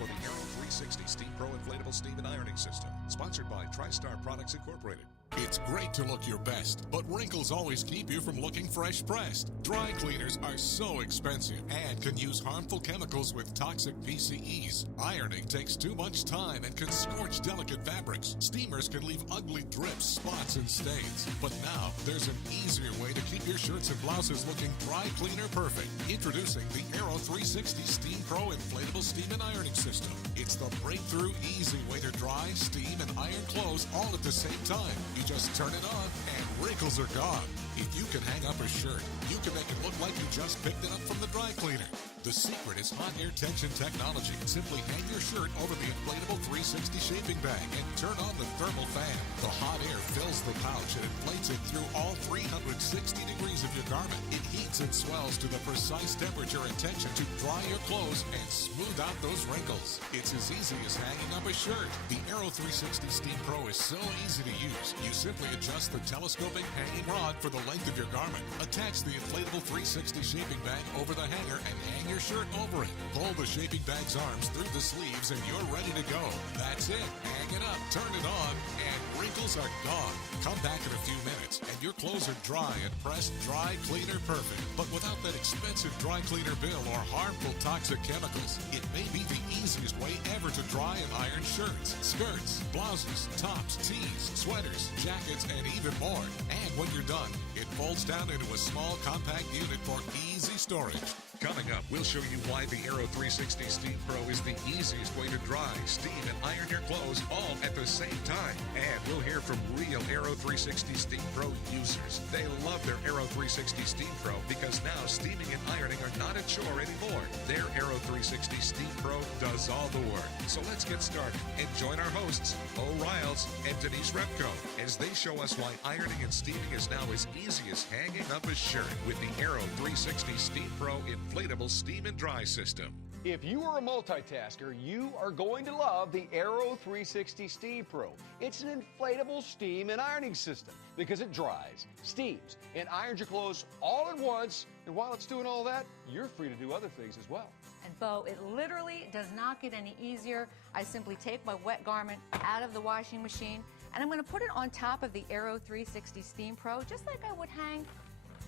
for the Aero 360 Steam Pro Inflatable Steam and Ironing System, sponsored by TriStar Products Incorporated. It's great to look your best, but wrinkles always keep you from looking fresh pressed. Dry cleaners are so expensive and can use harmful chemicals with toxic PCEs. Ironing takes too much time and can scorch delicate fabrics. Steamers can leave ugly drips, spots, and stains. But now, there's an easier way to keep your shirts and blouses looking dry cleaner perfect. Introducing the Aero 360 Steam Pro Inflatable Steam and Ironing System. It's the breakthrough easy way to dry, steam, and iron clothes all at the same time. You just turn it on and wrinkles are gone. If you can hang up a shirt, you can make it look like you just picked it up from the dry cleaner. The secret is hot air tension technology. Simply hang your shirt over the inflatable 360 shaping bag and turn on the thermal fan. The hot air fills the pouch and inflates it through all 360 degrees of your garment. It heats and swells to the precise temperature and tension to dry your clothes and smooth out those wrinkles. It's as easy as hanging up a shirt. The Aero 360 Steam Pro is so easy to use. You simply adjust the telescoping hanging rod for the length of your garment. Attach the inflatable 360 shaping bag over the hanger and hang your shirt over it. Pull the shaping bag's arms through the sleeves and you're ready to go. That's it. Hang it up, turn it on, and wrinkles are gone. Come back in a few minutes and your clothes are dry and pressed dry cleaner perfect. But without that expensive dry cleaner bill or harmful toxic chemicals, it may be the easiest way ever to dry and iron shirts, skirts, blouses, tops, tees, sweaters, jackets, and even more. And when you're done, it folds down into a small compact unit for easy storage. Coming up, we'll show you why the Aero 360 Steam Pro is the easiest way to dry, steam, and iron your clothes all at the same time. And we'll hear from real Aero 360 Steam Pro users. They love their Aero 360 Steam Pro because now steaming and ironing are not a chore anymore. Their Aero 360 Steam Pro does all the work. So let's get started and join our hosts, Bo Riles and Denise Repko, as they show us why ironing and steaming is now as easy as hanging up a shirt with the Aero 360 Steam Pro Inflatable Steam and Dry System. If you are a multitasker, you are going to love the Aero 360 Steam Pro. It's an inflatable steam and ironing system because it dries, steams, and irons your clothes all at once. And while it's doing all that, you're free to do other things as well. And Bo, it literally does not get any easier. I simply take my wet garment out of the washing machine and I'm going to put it on top of the Aero 360 Steam Pro just like I would hang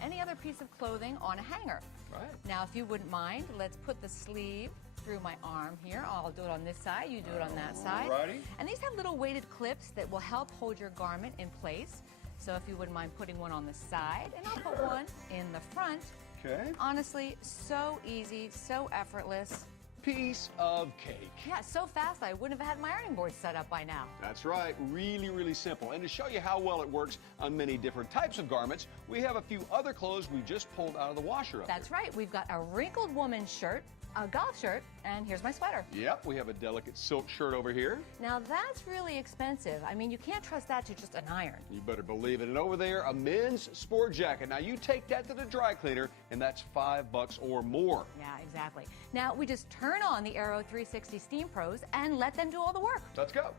any other piece of clothing on a hanger. Right. Now, if you wouldn't mind, let's put the sleeve through my arm here. I'll do it on this side, you do it on that side. Alrighty. And these have little weighted clips that will help hold your garment in place. So if you wouldn't mind putting one on the side, and I'll put one in the front. Okay. Honestly, so easy, so effortless. Piece of cake. Yeah, so fast I wouldn't have had my ironing board set up by now. That's right, really, really simple. And to show you how well it works on many different types of garments, we have a few other clothes we just pulled out of the washer up That's there. right, we've got a wrinkled woman's shirt, a golf shirt, and here's my sweater. Yep, we have a delicate silk shirt over here. Now that's really expensive. I mean, you can't trust that to just an iron. You better believe it. And over there, a men's sport jacket. Now you take that to the dry cleaner, and that's $5 or more. Yeah, exactly. Now we just turn on the Aero 360 Steam Pros and let them do all the work. Let's go.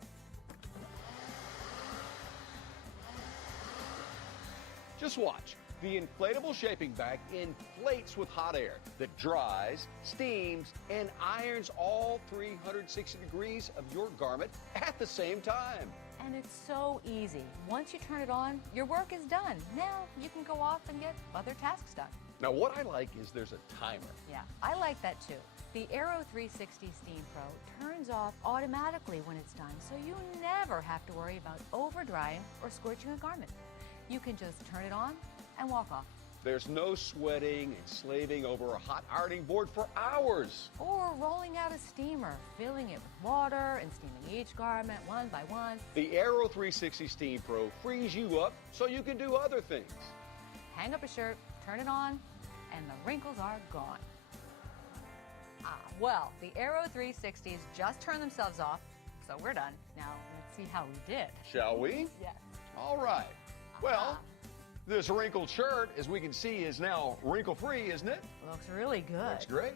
Just watch. The inflatable shaping bag inflates with hot air that dries, steams, and irons all 360 degrees of your garment at the same time. And it's so easy. Once you turn it on, your work is done. Now you can go off and get other tasks done. Now what I like is there's a timer. Yeah, I like that too. The Aero 360 Steam Pro turns off automatically when it's done, so you never have to worry about over drying or scorching a garment. You can just turn it on and walk off. There's no sweating and slaving over a hot ironing board for hours. Or rolling out a steamer, filling it with water and steaming each garment one by one. The Aero 360 Steam Pro frees you up so you can do other things. Hang up a shirt, turn it on, and the wrinkles are gone. Well, the Aero 360s just turned themselves off, so we're done. Now, let's see how we did. Shall we? Yes. All right. Well, this wrinkled shirt, as we can see, is now wrinkle-free, isn't it? Looks really good. Looks great.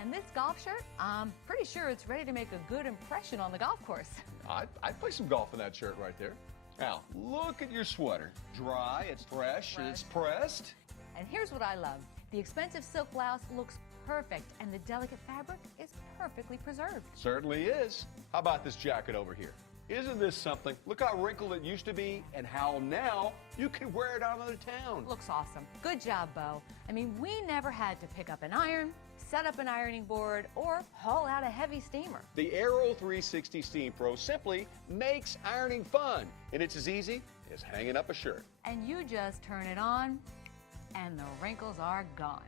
And this golf shirt, I'm pretty sure it's ready to make a good impression on the golf course. I'd play some golf in that shirt right there. Now, look at your sweater. Dry, it's fresh, and it's pressed. And here's what I love. The expensive silk blouse looks perfect, and the delicate fabric is perfectly preserved. Certainly is. How about this jacket over here? Isn't this something? Look how wrinkled it used to be and how now you can wear it out on the town. Looks awesome. Good job, Bo. I mean, we never had to pick up an iron, set up an ironing board, or haul out a heavy steamer. The Aero 360 Steam Pro simply makes ironing fun, and it's as easy as hanging up a shirt. And you just turn it on, and the wrinkles are gone.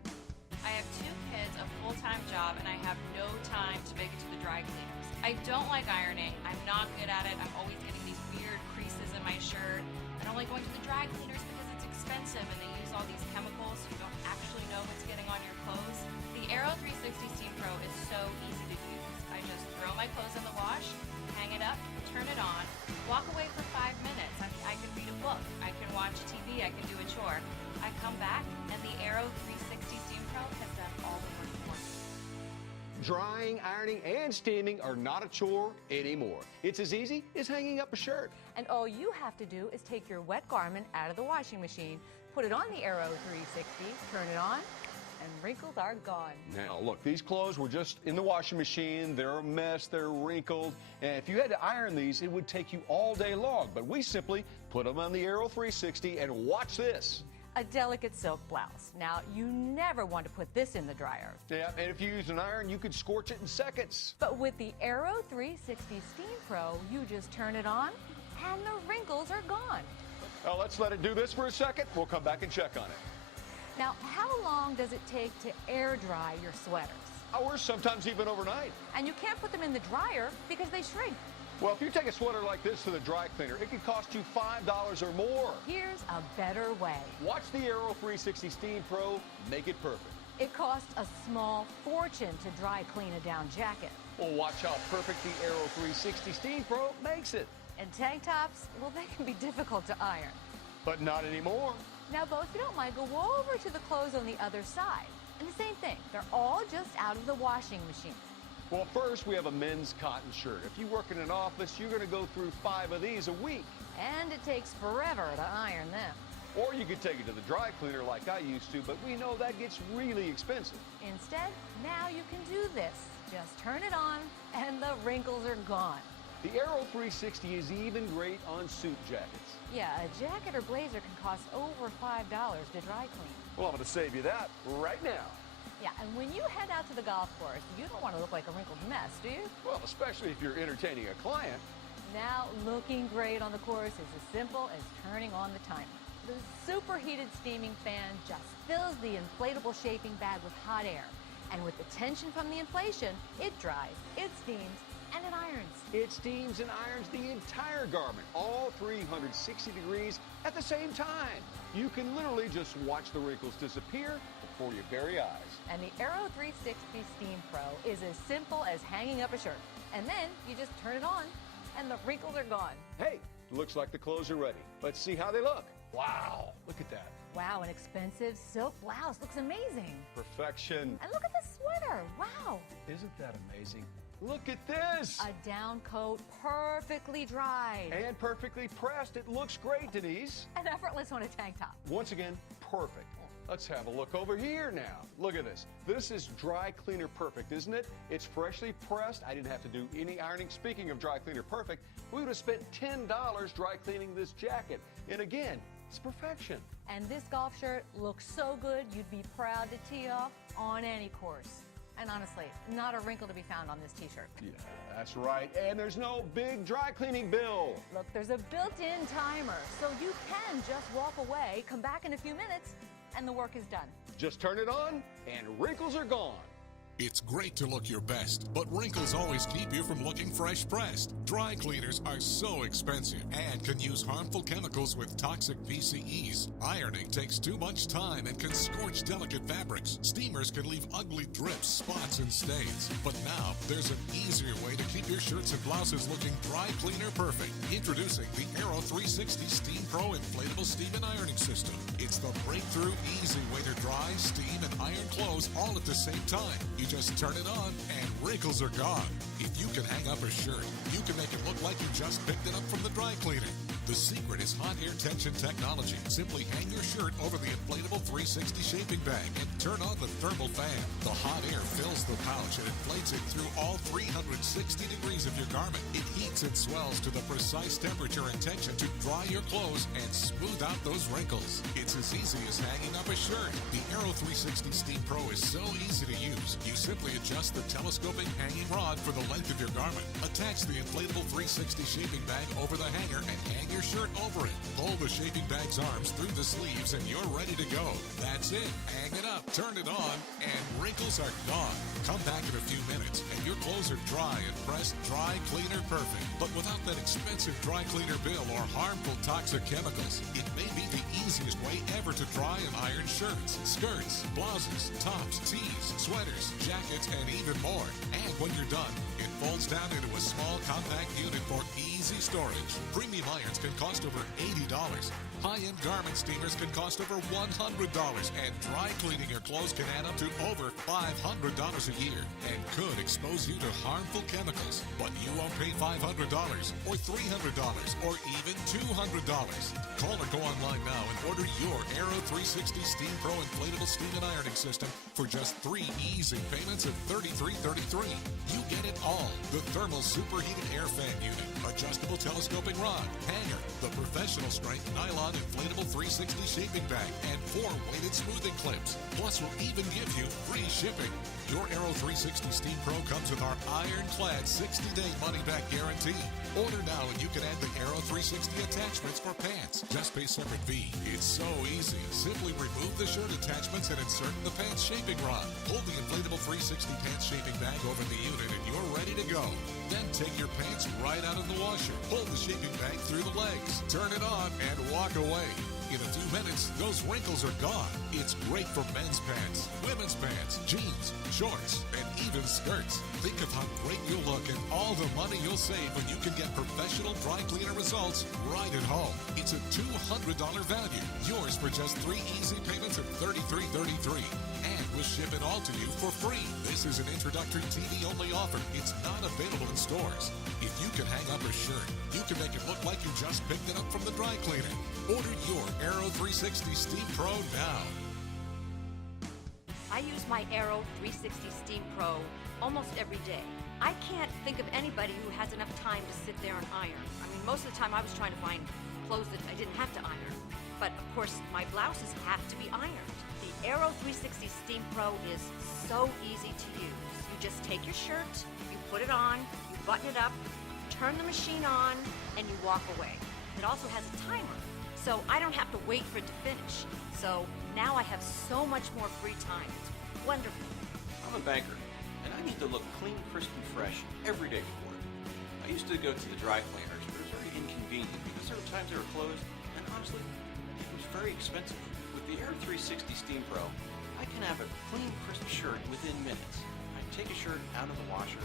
I have 2 kids, a full-time job, and I have no time to make it to the dry cleaners. I don't like ironing. I'm not good at it. I'm always getting these weird creases in my shirt. And I'm only going to the dry cleaners because it's expensive and they use all these chemicals so you don't actually know what's getting on your clothes. The Aero 360 Steam Pro is so easy to use. I just throw my clothes in the wash, hang it up, turn it on, walk away for 5 minutes. I can read a book. I can watch TV. I can do a chore. I come back and the Aero 360 Steam Pro has done all the work for me. Drying, ironing, and steaming are not a chore anymore. It's as easy as hanging up a shirt. And all you have to do is take your wet garment out of the washing machine, put it on the Aero 360, turn it on, and wrinkles are gone. Now, look, these clothes were just in the washing machine. They're a mess. They're wrinkled. And if you had to iron these, it would take you all day long. But we simply put them on the Aero 360 and watch this. A delicate silk blouse. Now, you never want to put this in the dryer. Yeah, and if you use an iron, you could scorch it in seconds. But with the Aero 360 Steam Pro, you just turn it on, and the wrinkles are gone. Now, let's let it do this for a second. We'll come back and check on it. Now, how long does it take to air dry your sweaters? Hours, sometimes even overnight. And you can't put them in the dryer because they shrink. Well, if you take a sweater like this to the dry cleaner, it could cost you $5 or more. Here's a better way. Watch the Aero 360 Steam Pro make it perfect. It costs a small fortune to dry clean a down jacket. Well, watch how perfect the Aero 360 Steam Pro makes it. And tank tops, well, they can be difficult to iron. But not anymore. Now, Bo, if you don't mind, go over to the clothes on the other side. And the same thing, they're all just out of the washing machine. Well, first, we have a men's cotton shirt. If you work in an office, you're going to go through 5 of these a week. And it takes forever to iron them. Or you could take it to the dry cleaner like I used to, but we know that gets really expensive. Instead, now you can do this. Just turn it on, and the wrinkles are gone. The Aero 360 is even great on suit jackets. Yeah, a jacket or blazer can cost over $5 to dry clean. Well, I'm going to save you that right now. Yeah, and when you head out to the golf course, you don't want to look like a wrinkled mess, do you? Well, especially if you're entertaining a client. Now, looking great on the course is as simple as turning on the timer. The superheated steaming fan just fills the inflatable shaping bag with hot air. And with the tension from the inflation, it dries, it steams, and it irons. It steams and irons the entire garment, all 360 degrees at the same time. You can literally just watch the wrinkles disappear before your very eyes. And the Aero 360 Steam Pro is as simple as hanging up a shirt. And then you just turn it on, and the wrinkles are gone. Hey, looks like the clothes are ready. Let's see how they look. Wow, look at that. Wow, an expensive silk blouse looks amazing. Perfection. And look at the sweater. Wow. Isn't that amazing? Look at this. A down coat perfectly dried. And perfectly pressed. It looks great, Denise. And effortless on a tank top. Once again, perfect. Let's have a look over here now. Look at this. This is dry cleaner perfect, isn't it? It's freshly pressed. I didn't have to do any ironing. Speaking of dry cleaner perfect, we would have spent $10 dry cleaning this jacket. And again, it's perfection. And this golf shirt looks so good, you'd be proud to tee off on any course. And honestly, not a wrinkle to be found on this t-shirt. Yeah, that's right. And there's no big dry cleaning bill. Look, there's a built-in timer, so you can just walk away, come back in a few minutes, and the work is done. Just turn it on, and wrinkles are gone. It's great to look your best, but wrinkles always keep you from looking fresh pressed. Dry cleaners are so expensive and can use harmful chemicals with toxic PCEs. Ironing takes too much time and can scorch delicate fabrics. Steamers can leave ugly drips, spots, and stains. But now, there's an easier way to keep your shirts and blouses looking dry cleaner perfect. Introducing the Aero 360 Steam Pro Inflatable Steam and Ironing System. It's the breakthrough, easy way to dry, steam, and iron clothes all at the same time. You just turn it on, and wrinkles are gone. If you can hang up a shirt, you can make it look like you just picked it up from the dry cleaner. The secret is hot air tension technology. Simply hang your shirt over the inflatable 360 shaping bag and turn on the thermal fan. The hot air fills the pouch and inflates it through all 360 degrees of your garment. It heats and swells to the precise temperature and tension to dry your clothes and smooth out those wrinkles. It's as easy as hanging up a shirt. The Aero 360 Steam Pro is so easy to use. You simply adjust the telescoping hanging rod for the length of your garment. Attach the inflatable 360 shaping bag over the hanger and hang your shirt over it. Pull the shaping bag's arms through the sleeves and you're ready to go. That's it. Hang it up, turn it on, and wrinkles are gone. Come back in a few minutes and your clothes are dry and pressed dry cleaner perfect. But without that expensive dry cleaner bill or harmful toxic chemicals, it may be the easiest way ever to dry and iron shirts, skirts, blouses, tops, tees, sweaters, jackets, and even more. And when you're done, it folds down into a small compact unit for easy storage. Premium irons can cost over $80. High-end garment steamers can cost over $100, and dry cleaning your clothes can add up to over $500 a year and could expose you to harmful chemicals. But you won't pay $500 or $300 or even $200. Call or go online now and order your Aero 360 Steam Pro inflatable steam and ironing system for just 3 easy payments of $33.33. You get it all: the thermal superheated air fan unit, adjustable telescoping rod, hanger, the professional strength nylon inflatable 360 shaping bag, and 4 weighted smoothing clips. Plus, we'll even give you free shipping. Your Aero 360 Steam Pro comes with our ironclad 60-day money-back guarantee. Order now and you can add the Aero 360 attachments for pants. Just pay separate fee. It's so easy. Simply remove the shirt attachments and insert the pants shaping rod. Pull the inflatable 360 pants shaping bag over the unit and you're ready to go. Then take your pants right out of the washer. Pull the shaping bag through the legs. Turn it on and walk away. In a few minutes, those wrinkles are gone. It's great for men's pants, women's pants, jeans, shorts, and even skirts. Think of how great you'll look and all the money you'll save when you can get professional dry cleaner results right at home. It's a $200 value. Yours for just 3 easy payments of $33.33. And we'll ship it all to you for free. This is an introductory TV-only offer. It's not available in stores. If you can hang up a shirt, you can make it look like you just picked it up from the dry cleaner. Order your Aero 360 Steam Pro now. I use my Aero 360 Steam Pro almost every day. I can't think of anybody who has enough time to sit there and iron. I mean, most of the time I was trying to find clothes that I didn't have to iron. But of course, my blouses have to be ironed. The Aero 360 Steam Pro is so easy to use. You just take your shirt, you put it on, you button it up, turn the machine on, and you walk away. It also has a timer, so I don't have to wait for it to finish. So now I have so much more free time. It's wonderful. I'm a banker, and I need to look clean, crisp, and fresh every day before work. I used to go to the dry cleaners, but it was very inconvenient because there were times they were closed, and honestly, it was very expensive. With the Aero 360 Steam Pro, I can have a clean, crisp shirt within minutes. I take a shirt out of the washer,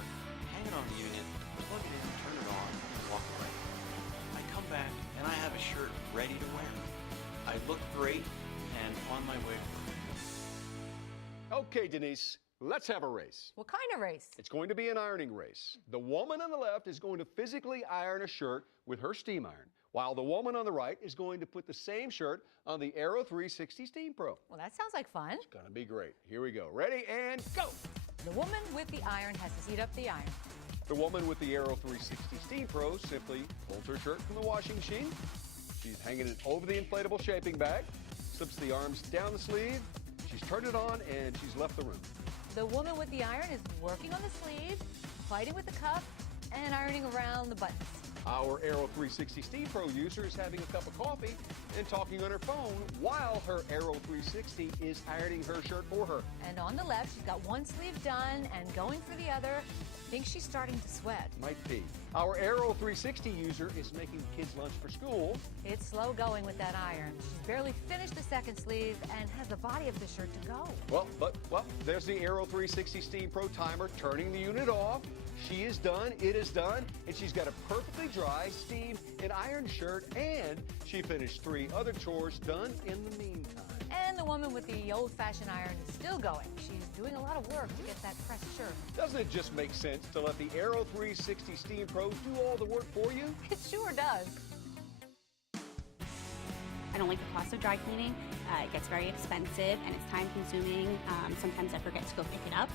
hang it on the unit, plug it in, turn it on, and walk away. I come back, and I have a shirt ready to wear. I look great, and on my way to work. Okay, Denise, let's have a race. What kind of race? It's going to be an ironing race. The woman on the left is going to physically iron a shirt with her steam iron, while the woman on the right is going to put the same shirt on the Aero 360 Steam Pro. Well, that sounds like fun. It's gonna be great. Here we go. Ready and go! The woman with the iron has to heat up the iron. The woman with the Aero 360 Steam Pro simply pulls her shirt from the washing machine. She's hanging it over the inflatable shaping bag, slips the arms down the sleeve, she's turned it on, and she's left the room. The woman with the iron is working on the sleeve, fighting with the cuff, and ironing around the buttons. Our Aero 360 Steam Pro user is having a cup of coffee and talking on her phone while her Aero 360 is ironing her shirt for her. And on the left, she's got one sleeve done and going for the other. Thinks she's starting to sweat. Might be. Our Aero 360 user is making the kids lunch for school. It's slow going with that iron. She's barely finished the second sleeve and has the body of the shirt to go. Well, there's the Aero 360 Steam Pro timer turning the unit off. She is done, it is done, and she's got a perfectly dry, steamed, and ironed shirt, and she finished 3 other chores done in the meantime. And the woman with the old-fashioned iron is still going. She's doing a lot of work to get that pressed shirt. Doesn't it just make sense to let the Aero 360 Steam Pro do all the work for you? It sure does. I don't like the cost of dry cleaning. It gets very expensive and it's time consuming. Sometimes I forget to go pick it up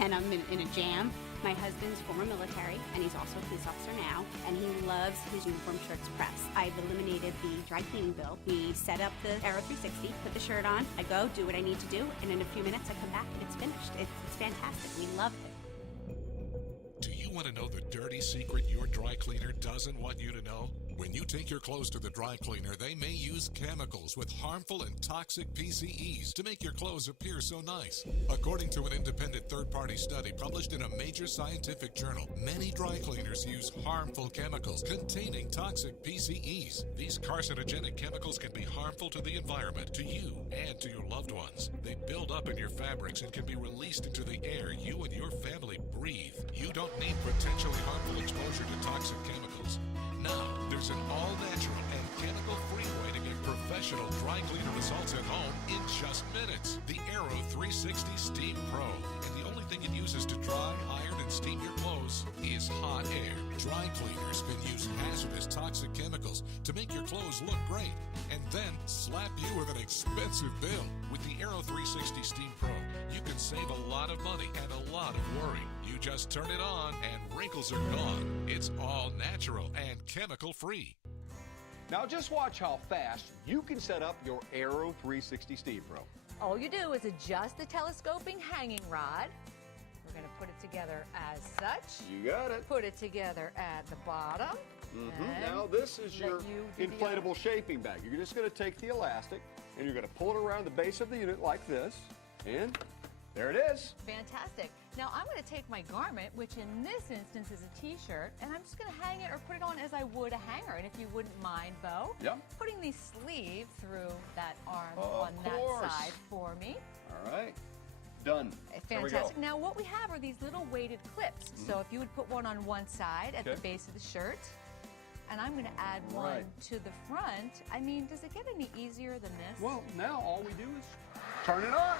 and I'm in a jam. My husband's former military and he's also a police officer now, and he loves his uniform shirts pressed. I've eliminated the dry cleaning bill. We set up the Aero 360, put the shirt on, I go, do what I need to do, and in a few minutes I come back and it's finished. It's fantastic. We love it. Do you want to know the dirty secret your dry cleaner doesn't want you to know? When you take your clothes to the dry cleaner, they may use chemicals with harmful and toxic PCEs to make your clothes appear so nice. According to an independent third-party study published in a major scientific journal, many dry cleaners use harmful chemicals containing toxic PCEs. These carcinogenic chemicals can be harmful to the environment, to you, and to your loved ones. They build up in your fabrics and can be released into the air you and your family breathe. You don't need potentially harmful exposure to toxic chemicals. Now, there's an all-natural and chemical-free way to get professional dry cleaner results at home in just minutes. The Aero 360 Steam Pro. And the only thing it uses to dry, iron, and steam your clothes is hot air. Dry cleaners can use hazardous toxic chemicals to make your clothes look great and then slap you with an expensive bill. With the Aero 360 Steam Pro, you can save a lot of money and a lot of worry. You just turn it on and wrinkles are gone. It's all natural and chemical-free. Now just watch how fast you can set up your Aero 360 Steam Pro. All you do is adjust the telescoping hanging rod. We're going to put it together as such. You got it. Put it together at the bottom. Now this is your do the inflatable shaping bag. You're just going to take the elastic and you're going to pull it around the base of the unit like this. And there it is. Fantastic. Now I'm going to take my garment, which in this instance is a t-shirt, and I'm just going to hang it or put it on as I would a hanger. And if you wouldn't mind, Bo, putting the sleeve through that arm on that side for me. All right. Done. Fantastic. Now what we have are these little weighted clips. So if you would put one on one side at the base of the shirt, and I'm going to add one to the front. I mean, does it get any easier than this? Well, now all we do is turn it on.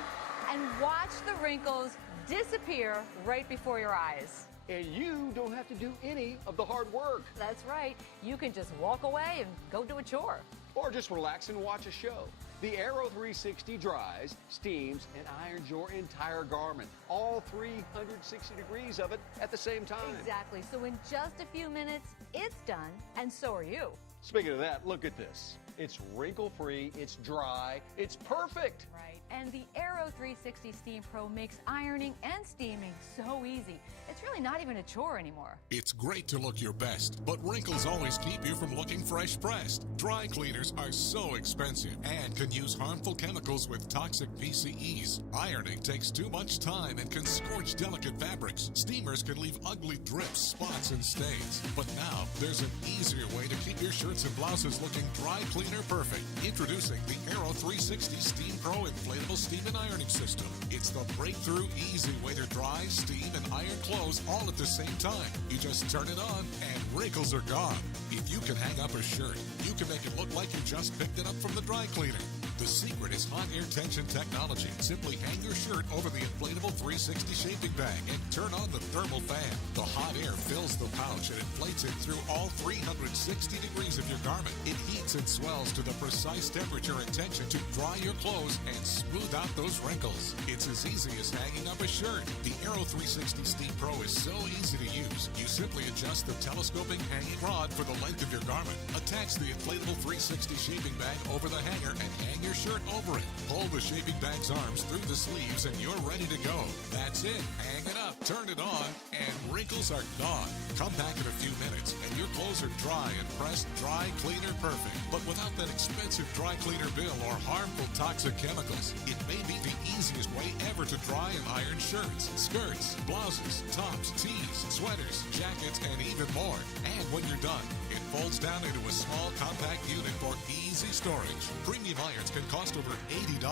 And watch the wrinkles disappear right before your eyes. And you don't have to do any of the hard work. That's right. You can just walk away and go do a chore. Or just relax and watch a show. The Aero 360 dries, steams, and irons your entire garment. All 360 degrees of it at the same time. Exactly. So in just a few minutes, it's done, and so are you. Speaking of that, look at this. It's wrinkle-free, it's dry, it's perfect. Right. And the Aero 360 Steam Pro makes ironing and steaming so easy. It's really not even a chore anymore. It's great to look your best, but wrinkles always keep you from looking fresh pressed. Dry cleaners are so expensive and can use harmful chemicals with toxic PCEs. Ironing takes too much time and can scorch delicate fabrics. Steamers can leave ugly drips, spots, and stains. But now, there's an easier way to keep your shirts and blouses looking dry cleaner perfect. Introducing the Aero 360 Steam Pro Inflatable Steam and Ironing System. It's the breakthrough easy way to dry, steam, and iron clothes all at the same time. You just turn it on and wrinkles are gone. If you can hang up a shirt, you can make it look like you just picked it up from the dry cleaner. The secret is hot air tension technology. Simply hang your shirt over the inflatable 360 shaping bag and turn on the thermal fan. The hot air fills the pouch and inflates it through all 360 degrees of your garment. It heats and swells to the precise temperature and tension to dry your clothes and smooth out those wrinkles. It's as easy as hanging up a shirt. The Aero 360 Steam Pro is so easy to use. You simply adjust the telescoping hanging rod for the length of your garment. Attach the inflatable 360 shaping bag over the hanger and hang your shirt over it. Pull the shaping bag's arms through the sleeves and you're ready to go. That's it. Hang it up, turn it on, and wrinkles are gone. Come back in a few minutes and your clothes are dry and pressed dry cleaner perfect. But without that expensive dry cleaner bill or harmful toxic chemicals, it may be the easiest way ever to dry and iron shirts, skirts, blouses, tops, tees, sweaters, jackets, and even more. And when you're done, it folds down into a small compact unit for easy storage. Premium irons can cost over $80.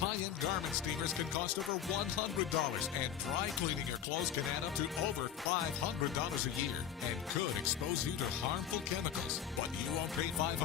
High-end garment steamers can cost over $100. And dry cleaning your cleaner clothes can add up to over $500 a year and could expose you to harmful chemicals. But you won't pay $500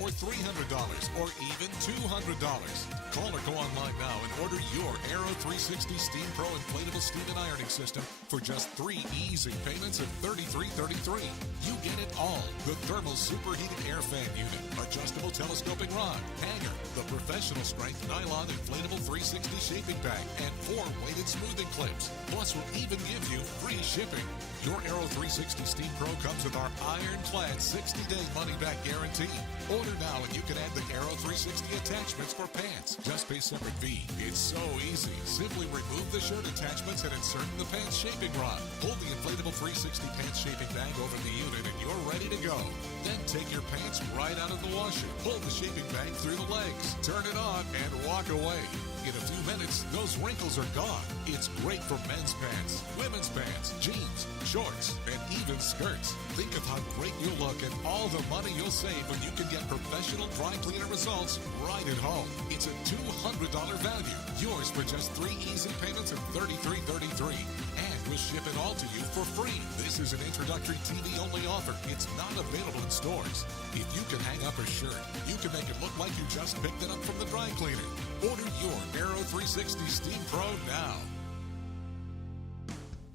or $300 or even $200. Call or go online now and order your Aero 360 Steam Pro inflatable steam and ironing system for just 3 easy payments of $33.33. You get it all: the thermal superheated air fan unit, adjustable telescoping rod, hanger, the professional strength nylon inflatable 360 shaping bag, and 4 weighted smoothing clips. Plus, we'll even give you free shipping. Your Aero 360 Steam Pro comes with our ironclad 60-day money-back guarantee. Order now and you can add the Aero 360 attachments for pants. Just pay separate fee. It's so easy. Simply remove the shirt attachments and insert the pants shaping rod. Pull the inflatable 360 pants shaping bag over the unit and you're ready to go. Then take your pants right out of the washer. Pull the shaping bag through the legs. Turn it on and walk away. In a few minutes, those wrinkles are gone. It's great for men's pants, women's pants, jeans, shorts, and even skirts. Think of how great you'll look and all the money you'll save when you can get professional dry cleaner results right at home. It's a $200 value. Yours for just 3 easy payments of $33.33. And we'll ship it all to you for free. This is an introductory TV-only offer. It's not available in stores. If you can hang up a shirt, you can make it look like you just picked it up from the dry cleaner. Order your Aero 360 Steam Pro now.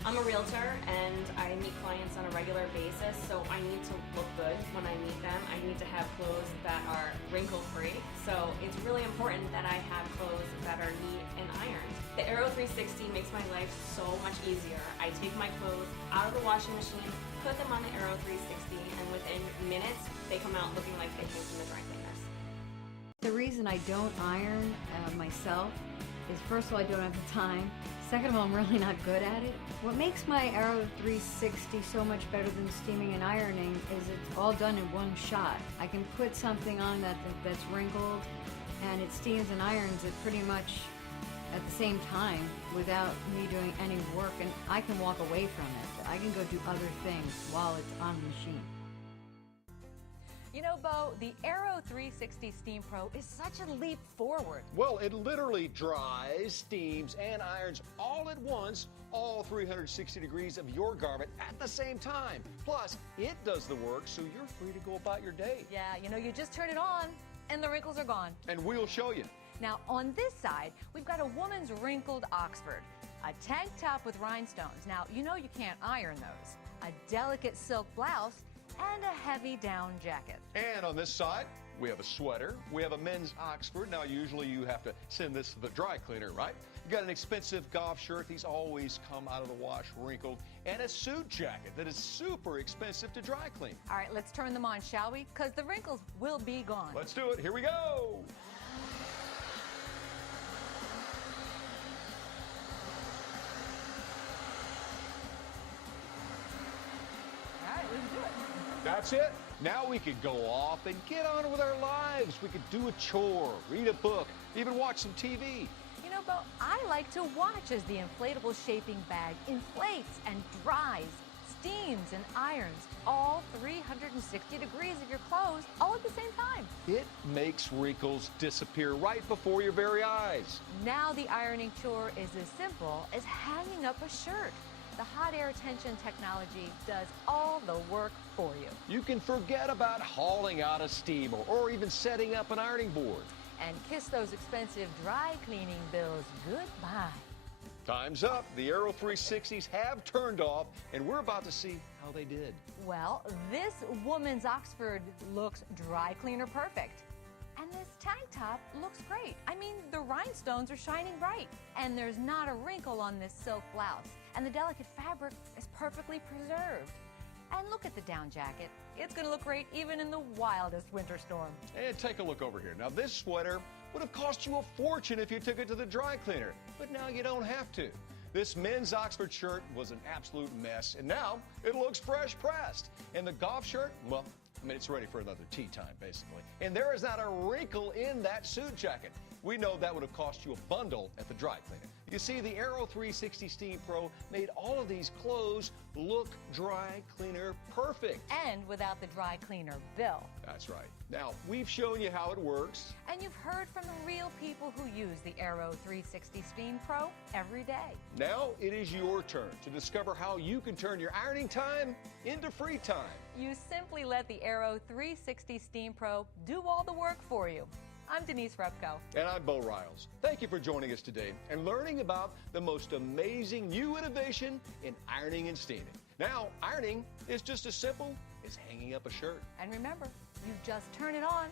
I'm a realtor and I meet clients on a regular basis, so I need to look good when I meet them. I need to have clothes that are wrinkle-free, so it's really important that I have clothes that are neat and ironed. The Aero 360 makes my life so much easier. I take my clothes out of the washing machine, put them on the Aero 360, and within minutes, they come out looking like they came from the dry cleaners. The reason I don't iron myself is, first of all, I don't have the time. Second of all, I'm really not good at it. What makes my Aero 360 so much better than steaming and ironing is it's all done in one shot. I can put something on that's wrinkled, and it steams and irons it pretty much at the same time without me doing any work, and I can walk away from it. I can go do other things while it's on the machine. You know, Bo, the Aero 360 Steam Pro is such a leap forward. Well, it literally dries, steams, and irons all at once, all 360 degrees of your garment at the same time. Plus, it does the work so you're free to go about your day. Yeah, you know, you just turn it on and the wrinkles are gone. And we'll show you. Now, on this side, we've got a woman's wrinkled Oxford, a tank top with rhinestones. Now, you know you can't iron those. A delicate silk blouse, and a heavy down jacket. And on this side, we have a sweater. We have a men's Oxford. Now, usually you have to send this to the dry cleaner, right? You got an expensive golf shirt. These always come out of the wash wrinkled. And a suit jacket that is super expensive to dry clean. All right, let's turn them on, shall we? Because the wrinkles will be gone. Let's do it. Here we go. That's it. Now we could go off and get on with our lives. We could do a chore, read a book, even watch some TV. You know, Bo, I like to watch as the inflatable shaping bag inflates and dries, steams and irons all 360 degrees of your clothes all at the same time. It makes wrinkles disappear right before your very eyes. Now the ironing chore is as simple as hanging up a shirt. The hot air tension technology does all the work for you. You can forget about hauling out a steamer or even setting up an ironing board. And kiss those expensive dry cleaning bills goodbye. Time's up. The Aero 360s have turned off, and we're about to see how they did. Well, this woman's Oxford looks dry cleaner perfect. And this tank top looks great. I mean, the rhinestones are shining bright. And there's not a wrinkle on this silk blouse. And the delicate fabric is perfectly preserved. And look at the down jacket. It's going to look great even in the wildest winter storm. And take a look over here. Now, this sweater would have cost you a fortune if you took it to the dry cleaner. But now you don't have to. This men's Oxford shirt was an absolute mess. And now it looks fresh pressed. And the golf shirt, well, I mean, it's ready for another tea time, basically. And there is not a wrinkle in that suit jacket. We know that would have cost you a bundle at the dry cleaner. You see, the Aero 360 Steam Pro made all of these clothes look dry cleaner perfect. And without the dry cleaner bill. That's right. Now, we've shown you how it works. And you've heard from the real people who use the Aero 360 Steam Pro every day. Now it is your turn to discover how you can turn your ironing time into free time. You simply let the Aero 360 Steam Pro do all the work for you. I'm Denise Repko. And I'm Bo Riles. Thank you for joining us today and learning about the most amazing new innovation in ironing and steaming. Now, ironing is just as simple as hanging up a shirt. And remember, you just turn it on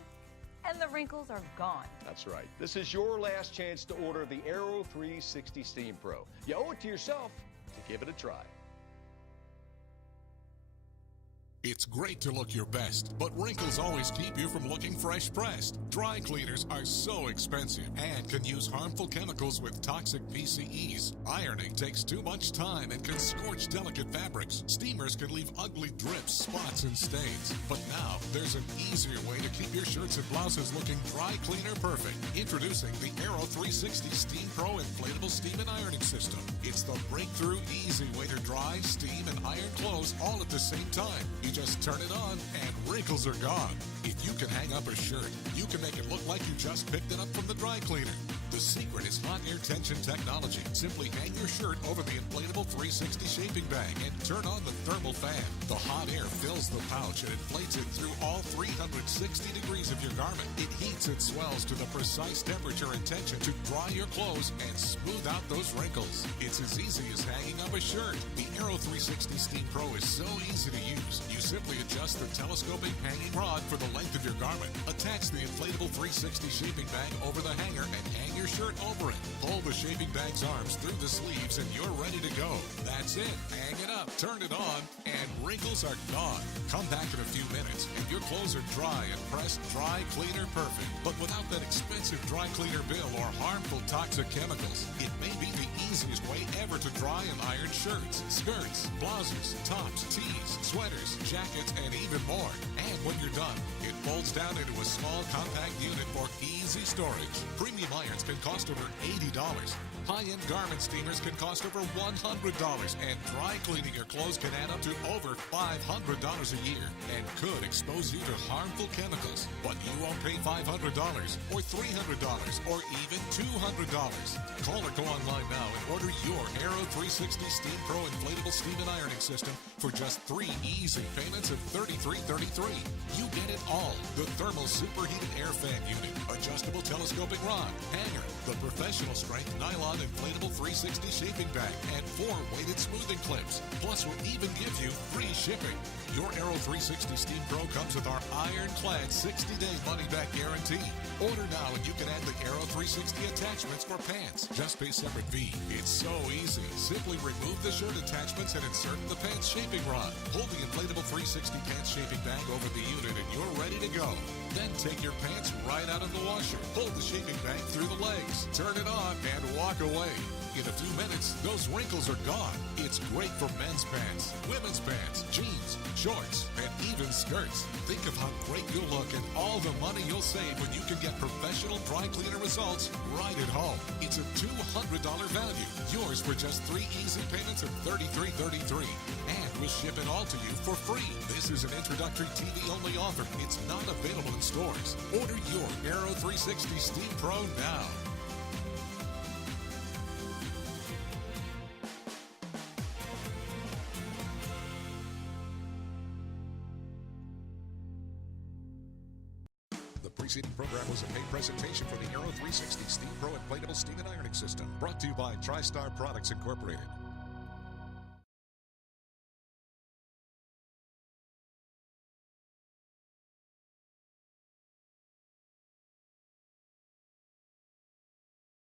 and the wrinkles are gone. That's right. This is your last chance to order the Aero 360 Steam Pro. You owe it to yourself to give it a try. It's great to look your best, but wrinkles always keep you from looking fresh pressed. Dry cleaners are so expensive and can use harmful chemicals with toxic PCEs. Ironing takes too much time and can scorch delicate fabrics. Steamers can leave ugly drips, spots, and stains. But now, there's an easier way to keep your shirts and blouses looking dry cleaner perfect. Introducing the Aero 360 Steam Pro Inflatable Steam and Ironing System. It's the breakthrough easy way to dry, steam, and iron clothes all at the same time. You just turn it on and wrinkles are gone. If you can hang up a shirt, you can make it look like you just picked it up from the dry cleaner. The secret is hot air tension technology. Simply hang your shirt over the inflatable 360 shaping bag and turn on the thermal fan. The hot air fills the pouch and inflates it through all 360 degrees of your garment. It heats and swells to the precise temperature and tension to dry your clothes and smooth out those wrinkles. It's as easy as hanging up a shirt. The Aero 360 Steam Pro is so easy to use. You simply adjust the telescoping hanging rod for the length of your garment. Attach the inflatable 360 shaping bag over the hanger and hang your shirt over it. Pull the shaping bag's arms through the sleeves and you're ready to go. That's it. Hang it up, turn it on, and wrinkles are gone. Come back in a few minutes and your clothes are dry and pressed dry cleaner perfect. But without that expensive dry cleaner bill or harmful toxic chemicals, it may be the easiest way ever to dry and iron shirts, skirts, blouses, tops, tees, sweaters, jackets, and even more. And when you're done, it folds down into a small compact unit for easy storage. Premium irons can cost over $80. High-end garment steamers can cost over $100, and dry cleaning your clothes can add up to over $500 a year and could expose you to harmful chemicals. But you won't pay $500 or $300 or even $200. Call or go online now and order your Aero 360 Steam Pro Inflatable Steam and Ironing System for just 3 easy payments of $33.33. You get it all: the thermal superheated air fan unit, adjustable telescoping rod, hanger, the professional strength nylon inflatable 360 shaping bag, and 4 weighted smoothing clips. Plus, we'll even give you free shipping. Your Aero 360 Steam Pro comes with our ironclad 60-day money-back guarantee. Order now and you can add the Aero 360 attachments for pants. Just pay separate fee. It's so easy. Simply remove the shirt attachments and insert the pants shaping rod. Pull the inflatable 360 pants shaping bag over the unit and you're ready to go. Then take your pants right out of the washer. Pull the shaping bag through the legs. Turn it on and walk away. In a few minutes, those wrinkles are gone. It's great for men's pants, women's pants, jeans, shorts, and even skirts. Think of how great you'll look and all the money you'll save when you can get professional dry cleaner results right at home. It's a $200 value. Yours for just 3 easy payments of $33.33. And we'll ship it all to you for free. This is an introductory TV-only offer. It's not available in stores. Order your Aero 360 Steam Pro now. The preceding program was a paid presentation for the Aero 360 Steam Pro Inflatable Steam and Ironing System, brought to you by TriStar Products Incorporated.